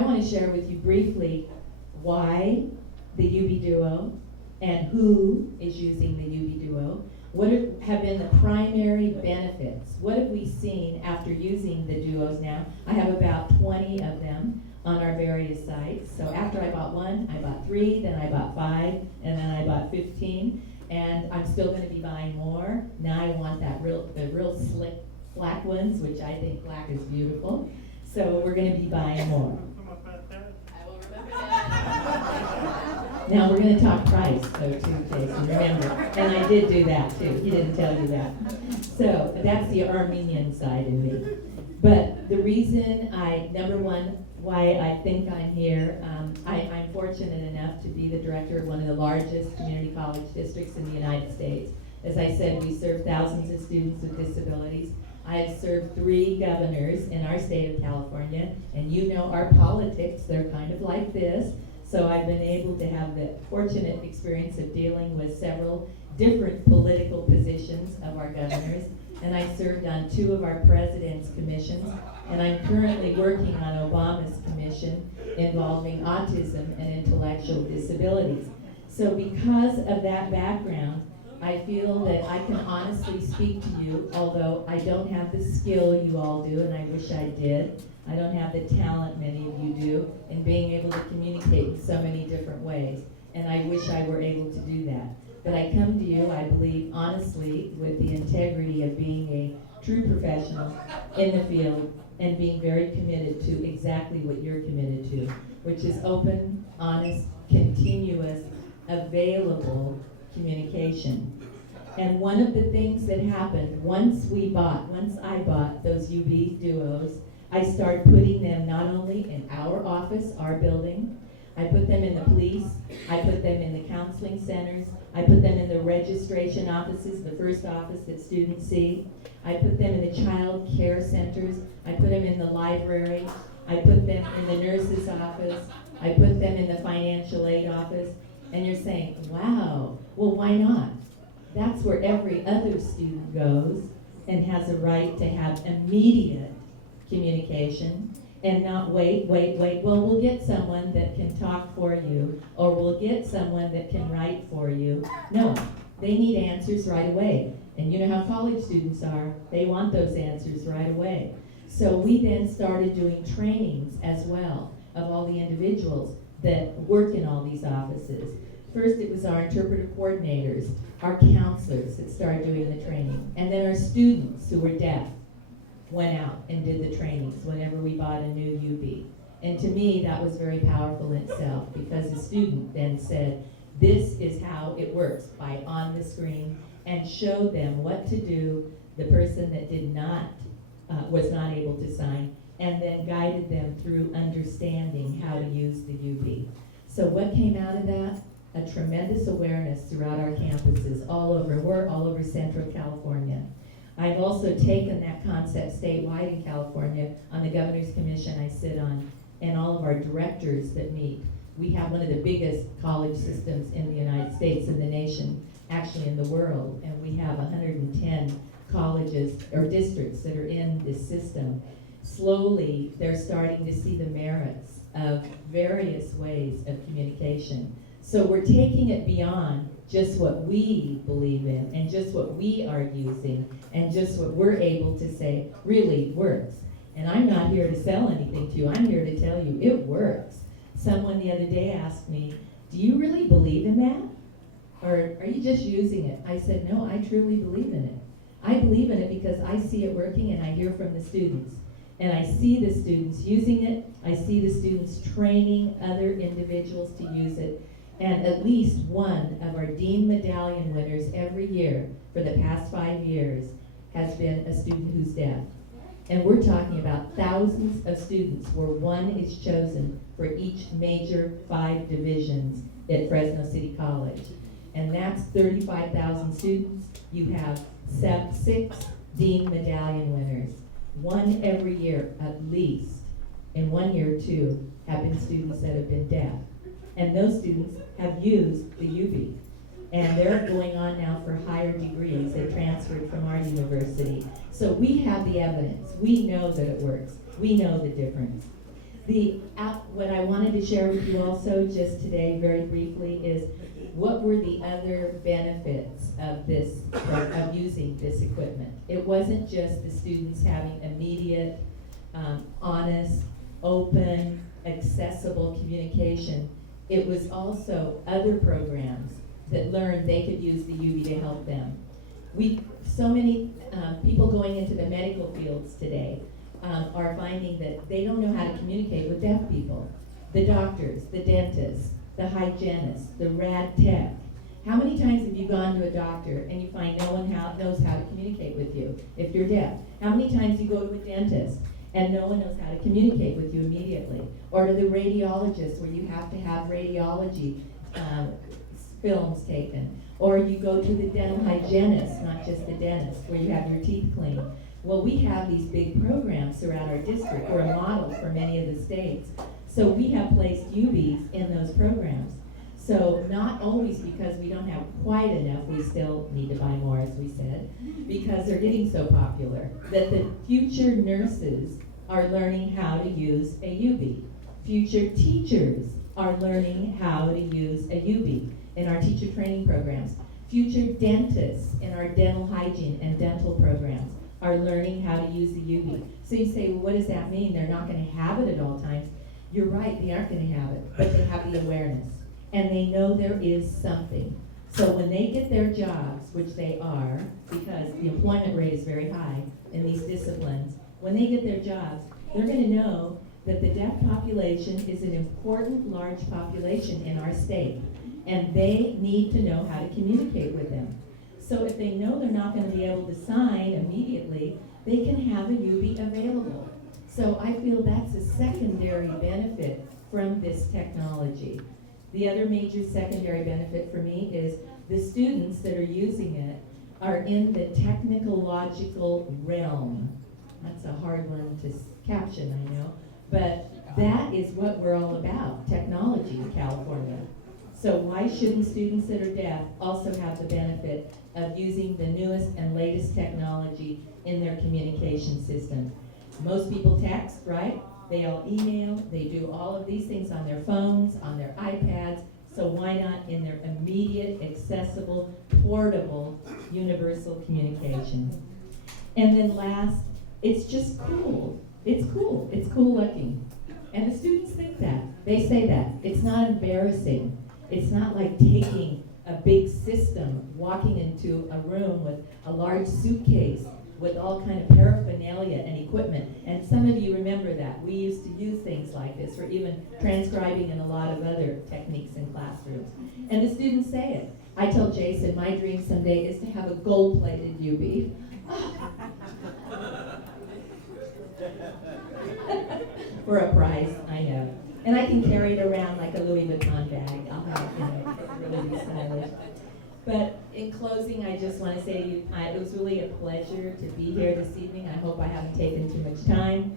I want to share with you briefly why the UbiDuo and who is using the UbiDuo. What have been the primary benefits? What have we seen after using the duos now? I have about 20 of them on our various sites. So after I bought one, I bought 3, then I bought 5, and then I bought 15. And I'm still going to be buying more. Now I want the real slick black ones, which I think black is beautiful. So we're going to be buying more. I will remember that. Now we're going to talk price, though, too, Jason, remember. And I did do that, too. He didn't tell you that. So that's the Armenian side in me. But the reason number one, why I think I'm here, I'm fortunate enough to be the director of one of the largest community college districts in the United States. As I said, we serve thousands of students with disabilities. I have served 3 governors in our state of California, and you know our politics, they're kind of like this. So I've been able to have the fortunate experience of dealing with several different political positions of our governors, and I served on 2 of our president's commissions, and I'm currently working on Obama's commission involving autism and intellectual disabilities. So because of that background, I feel that I can honestly speak to you, although I don't have the skill you all do, and I wish I did. I don't have the talent many of you do in being able to communicate in so many different ways, and I wish I were able to do that. But I come to you, I believe, honestly, with the integrity of being a true professional in the field and being very committed to exactly what you're committed to, which is open, honest, continuous, available communication. And one of the things that happened once I bought those UbiDuos, I started putting them not only in our office, our building, I put them in the police, I put them in the counseling centers, I put them in the registration offices, the first office that students see, I put them in the child care centers, I put them in the library, I put them in the nurse's office, I put them in the financial aid office, and you're saying, wow, well, why not? That's where every other student goes and has a right to have immediate communication and not wait. Well, we'll get someone that can talk for you, or we'll get someone that can write for you. No, they need answers right away. And you know how college students are. They want those answers right away. So we then started doing trainings as well of all the individuals that work in all these offices. First, it was our interpreter coordinators, our counselors that started doing the training, and then our students who were deaf went out and did the trainings whenever we bought a new UB. And to me, that was very powerful in itself, because the student then said, this is how it works, by on the screen, and showed them what to do, the person that did not, was not able to sign, and then guided them through understanding how to use the UB. So what came out of that? A tremendous awareness throughout our campuses, we're all over Central California. I've also taken that concept statewide in California on the Governor's Commission I sit on, and all of our directors that meet. We have one of the biggest college systems in the United States, in the nation, actually in the world, and we have 110 colleges or districts that are in this system. Slowly, they're starting to see the merits of various ways of communication. So we're taking it beyond just what we believe in and just what we are using and just what we're able to say really works. And I'm not here to sell anything to you. I'm here to tell you it works. Someone the other day asked me, do you really believe in that? Or are you just using it? I said, no, I truly believe in it. I believe in it because I see it working and I hear from the students. And I see the students using it. I see the students training other individuals to use it. And at least one of our Dean Medallion winners every year for the past 5 years has been a student who's deaf. And we're talking about thousands of students where one is chosen for each major 5 divisions at Fresno City College. And that's 35,000 students. You have 6 Dean Medallion winners. One every year at least. In 1 year or 2 have been students that have been deaf. And those students have used the UB. And they're going on now for higher degrees. They transferred from our university. So we have the evidence. We know that it works. We know the difference. What I wanted to share with you also just today, very briefly, is what were the other benefits of of using this equipment. It wasn't just the students having immediate, honest, open, accessible communication. It was also other programs that learned they could use the UBI to help them. So many people going into the medical fields today are finding that they don't know how to communicate with deaf people. The doctors, the dentists, the hygienists, the rad tech. How many times have you gone to a doctor and you find no one knows how to communicate with you if you're deaf? How many times you go to a dentist and no one knows how to communicate with you immediately? Or to the radiologist where you have to have radiology films taken. Or you go to the dental hygienist, not just the dentist, where you have your teeth cleaned. Well, we have these big programs throughout our district. We're a model for many of the states. So we have placed UBs in those programs. So not always because we don't have quite enough, we still need to buy more, as we said, because they're getting so popular, that the future nurses are learning how to use a UB. Future teachers are learning how to use a UB in our teacher training programs. Future dentists in our dental hygiene and dental programs are learning how to use the UB. So you say, well, what does that mean? They're not going to have it at all times. You're right, they aren't going to have it, but they have the awareness. And they know there is something. So when they get their jobs, which they are, because the employment rate is very high in these disciplines, when they get their jobs, they're going to know that the deaf population is an important, large population in our state. And they need to know how to communicate with them. So if they know they're not going to be able to sign immediately, they can have a UB available. So I feel that's a secondary benefit from this technology. The other major secondary benefit for me is the students that are using it are in the technological realm. That's a hard one to caption, I know. But that is what we're all about, technology in California. So why shouldn't students that are deaf also have the benefit of using the newest and latest technology in their communication system? Most people text, right? They all email, they do all of these things on their phones, on their iPads, so why not in their immediate, accessible, portable, universal communication? And then last, it's just cool. It's cool. It's cool looking. And the students think that. They say that. It's not embarrassing. It's not like taking a big system, walking into a room with a large suitcase with all kind of paraphernalia and equipment. And some of you remember that. We used to use things like this for even transcribing and a lot of other techniques in classrooms. And the students say it. I told Jason, my dream someday is to have a gold-plated UB. For a price, I know. And I can carry it around like a Louis Vuitton bag. I'll have, really be stylish. But in closing, I just want to say to you, it was really a pleasure to be here this evening. I hope I haven't taken too much time.